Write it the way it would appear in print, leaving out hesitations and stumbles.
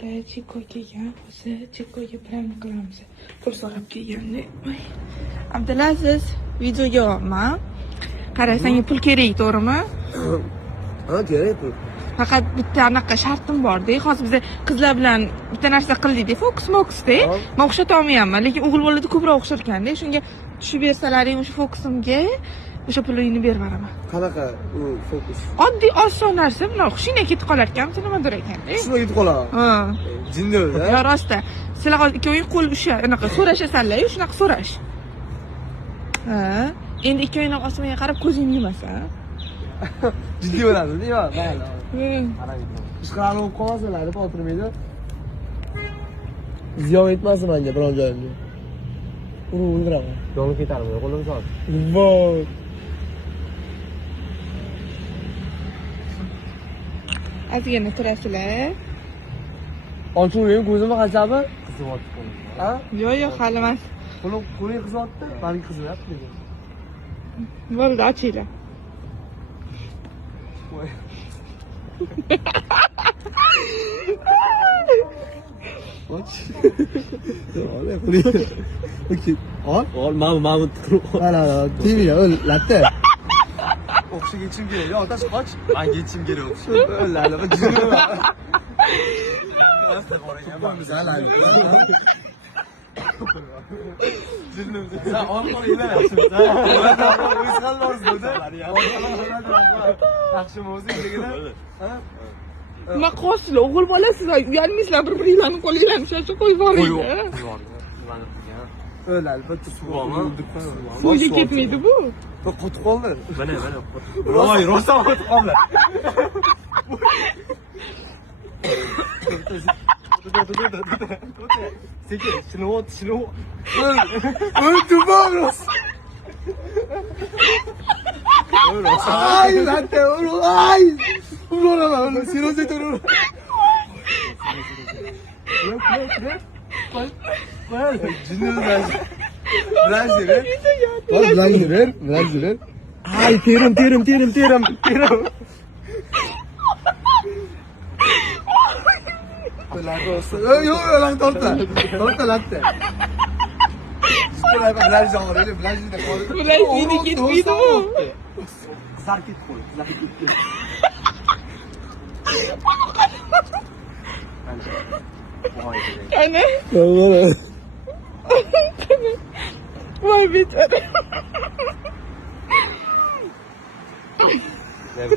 Turasizlar, Chiko kelgan. Hozir Chikoga prank qilamiz. Pul so'rab kelganda. Abdulaziz, videoga olman. Qara, senga pul kerak, to'g'rimi? Ha, kerak pul. Faqat bitta anaqa shartim bor-da. Hozir biz qizlar bilan bitta narsa qildik-da, fokus-mokusda. Men o'xshata olmayapman, lekin o'g'il bolada ko'proq o'xshar ekan-da. Shunga tushib bersalaring o'sha fokusimga o'sha pulingni berib beraman. Qanaqa u fokus? Oddiy oson narsa, mana hushingdan ketib qolar ekan, nimadir ekan-da. Shuna ketib qoladi. Ha. Jinni-da. Yo, rostda. Sizlar hozir ikkoving qo'l usha, anaqa so'rashasanlar-yu, shunaqa so'rash. Ha. Endi ikkovinglar osmonga qarab ko'zingni yumasa. Jiddiy bo'ladi, deyman. Mayli. Qarang. Ishqalani olib qolmasalar, deb o'tirmaydi. Ziyon etmasin menga biron joyimga. Uni o'ldiraman. Yonib ketarmi? Qo'limni sol. Voy. Ozgina turasizlar. Ochurim ko'zimni qachabi? Qizyapti qo'lim. Ha? Yo'q, hali emas. Qo'lim qizyapti. Meni qizyapti. Bo'ldi, ochinglar. Voy. Och. Ola, qo'li. Okey. Ol, Mahmud turib. Mana, TV-ga o'l, latta. O'qishga ketishim kerak. Yo, otash qoch. Men ketishim kerak o'qishga. O'ladi, bu jinni. Rostda qo'ragan. Zalal. Jinni. Sen orqaga ilayapsan. O'z qalbingizda. Yaxshi o'zingizga. Ha? Nima qilsizlar, o'g'il bolasizlar, uyalmaysizlar, bir-biringlarni qo'linglarni ushlashib qo'yib yuboring. O'ladi, bitta suvga suvga ketmaydi bu. Qotib qoldi. Mana. Voy, rosa qotib qoldi. Sekin, shuni. O'ldi boros. Ay, latta, ay. Uraman, sen o'zing ur. Qo'y. Jinni bilan. Bilan ver. Ay, terim. Yo'q, lang torta latta. Bilan meni ketmaydi bu. Qizar ketib qo'y. Qani? Mana. Voy bechora. Ne bu?